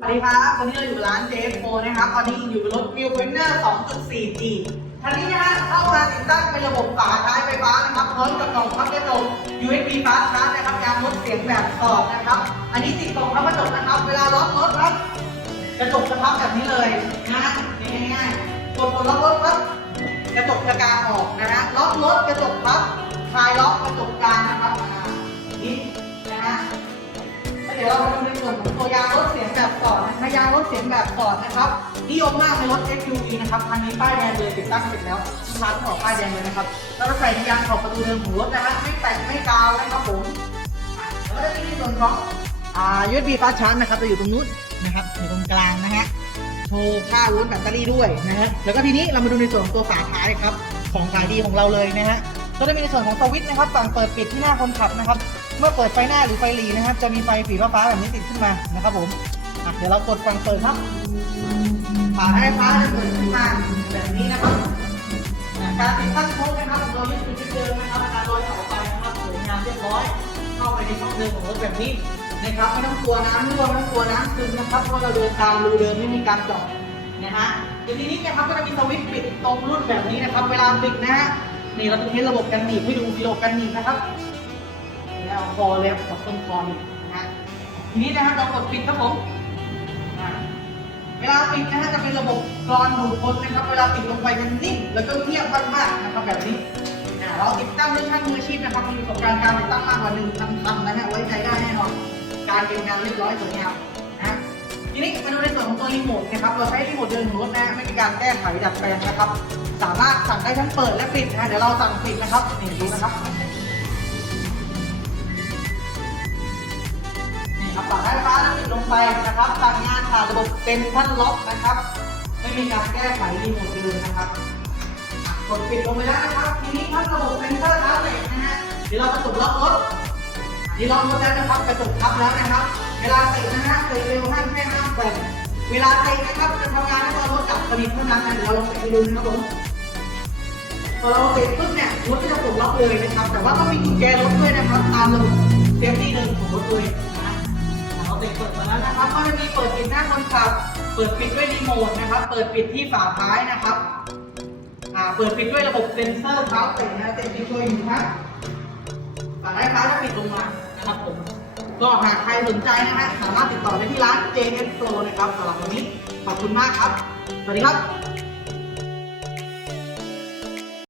สวัสดีครับวันนี้เราอยู่ร้าน JFO นะครับ ตอนนี้อยู่บนรถ View f i n e r 2.4G คันนี้นะฮะเข้ามาติดตั้งเป็นระบบฝาท้ายไฟฟ้านะครับพร้อมกับกล่องพับกระจก USB fast charge นะครับยางลดเสียงแบบสอดนะครับ อันนี้ติดกล่องพับกระจกนะครับ เวลาล็อกรถครับกระจกจะพับแบบนี้เลยนะฮะง่ายๆกดกดล็อกรถครับกระจกจะกางออกนะฮะล็อกรถกระจกพับคลายล็อกกระจกกางนะครับอ่านี่นะฮะเดี๋ยวเรามาดู แบบสอดนะคะยางลดเสียงแบบสอดนะครับนิยมมากในรถ SUV นะครับคันนี้ป้ายแดงเลยติดตั้งเสร็จแล้วลูกค้าต้องออกป้ายแดงเลยนะครับแล้วก็ใส่ในยางขอบประตูเดิมของรถนะฮะไม่แตกไม่กาวนะครับผมแล้วก็จะมีในส่วนของอ่า USB fast charge นะครับจะอยู่ตรงนู้นนะครับอยู่ตรงกลางนะฮะโชว์ค่าวุ้นแบตเตอรี่ด้วยนะฮะแล้วก็ทีนี้เรามาดูในส่วนของตัวฝาท้ายครับของขายดีของเราเลยนะฮะก็จะมีในส่วนของสวิตช์นะครับฝั่งเปิดปิดที่หน้าคนขับนะครับ เมื่อเปิดไฟหน้าหรือไฟหลีนะครับ จะมีไฟสีฟ้าๆแบบนี้ติดขึ้นมานะครับผม อะเดี๋ยวเรากดฝั่งเปิดครับฝาท้ฟ้าจะเปิดขึ้นมาแบบนี้นะครับอะการติดตั้งโค้งนะครับเรายึดเป็นชุดเดิมนะครับการโรยเสาไฟนะครับสวยงามเรียบร้อย เข้าไปในช่องเดิมของรถแบบนี้นะครับไม่ต้องกลัวน้ำรั่วไม่ต้องกลัวน้ำซึมนะครับเพราะเราเดินตามรูเดิมไม่มีการเจาะนะฮะเดี๋ยวทีนี้นะครับก็จะมีสวิตช์ปิดตรงรุ่นแบบนี้นะครับ เวลาปิดนะฮะนี่เราจะเทสระบบกันหนีบให้ดูระบบกันหนีบนะครับแล้วคอเล็บกับต้นคอนี่นะฮะทีนี้นะฮะเรากดปิดครับผม วลาปิดนะฮะจะเป็นระบบกรอนดูดคนนะครับ เวลาปิดลงไปจะนิ่มแล้วก็เงียบมากๆนะครับแบบนี้อ่าเราติดตั้งด้วยช่างมืออาชีพนะครับมีประสบการณ์การติดตั้งมากกว่าหนึ่งพันคำนะฮะไว้ใจได้แน่นอนการเป็นงานเรียบร้อยสวยงามนะฮะทีนี้มาดูในส่วนของตัวรีโมทนะครับเราใช้รีโมทเดินของรถนะฮะไม่มีการแก้ไขดัดแปลงนะครับ สามารถสั่งได้ทั้งเปิดและปิดนะฮะเดี๋ยวเราสั่งปิดนะครับนี่ดูนะครับนี่ครับฝาท้ายฟ้าแล้วปิด ลงไปนะครับสั่งงานผ่านระบบเป็นท่านล็อกนะครับ ไม่มีการแก้ไขรีโมทเดิมนะครับกดปิดลงไปแล้วนะครับ ทีนี้ครับระบบเป็นเซอร์เท้าเหล็กนะฮะเดี๋ยวเราจะกล็อกรถอันนี้ล็อกรถแล้วนะครับกระจกทับแล้วนะครับ เวลาเตะนะฮะเตะเร็วห้ามแค่ห้ามแบ่เวลาเตะนะครับจะทำงานให้เรารถจับสนิทเท่านั้นนะเดี๋ยวเราลองเตะให้ดูนะครับผมพอเราเสร็จปุ๊บเนี่ยรถก็จะปลดล็อกเลยนะครับ แต่ว่าต้องมีกุญแจรถด้วยนะครับ ตามระบบเซฟตี้เดิมของรถเลย นะเราเสร็จเปิดมาแล้วนะครับก็จะมีเปิดปิดหน้าคนขับ เปิดปิดด้วยรีโมทนะครับ เปิดปิดที่ฝาท้ายนะครับอ่าเปิดปิดด้วยระบบเซ็นเซอร์เท้าเตะนะเตะที่ช่วยอยู่ครับฝาท้ายเท้าจะปิดลงมานะครับผมก็หากใครสนใจนะฮะสามารถติดต่อได้ที่ร้าน JS Pro นะครับสำหรับวันนี้ขอบคุณมากครับ สวัสดีครับ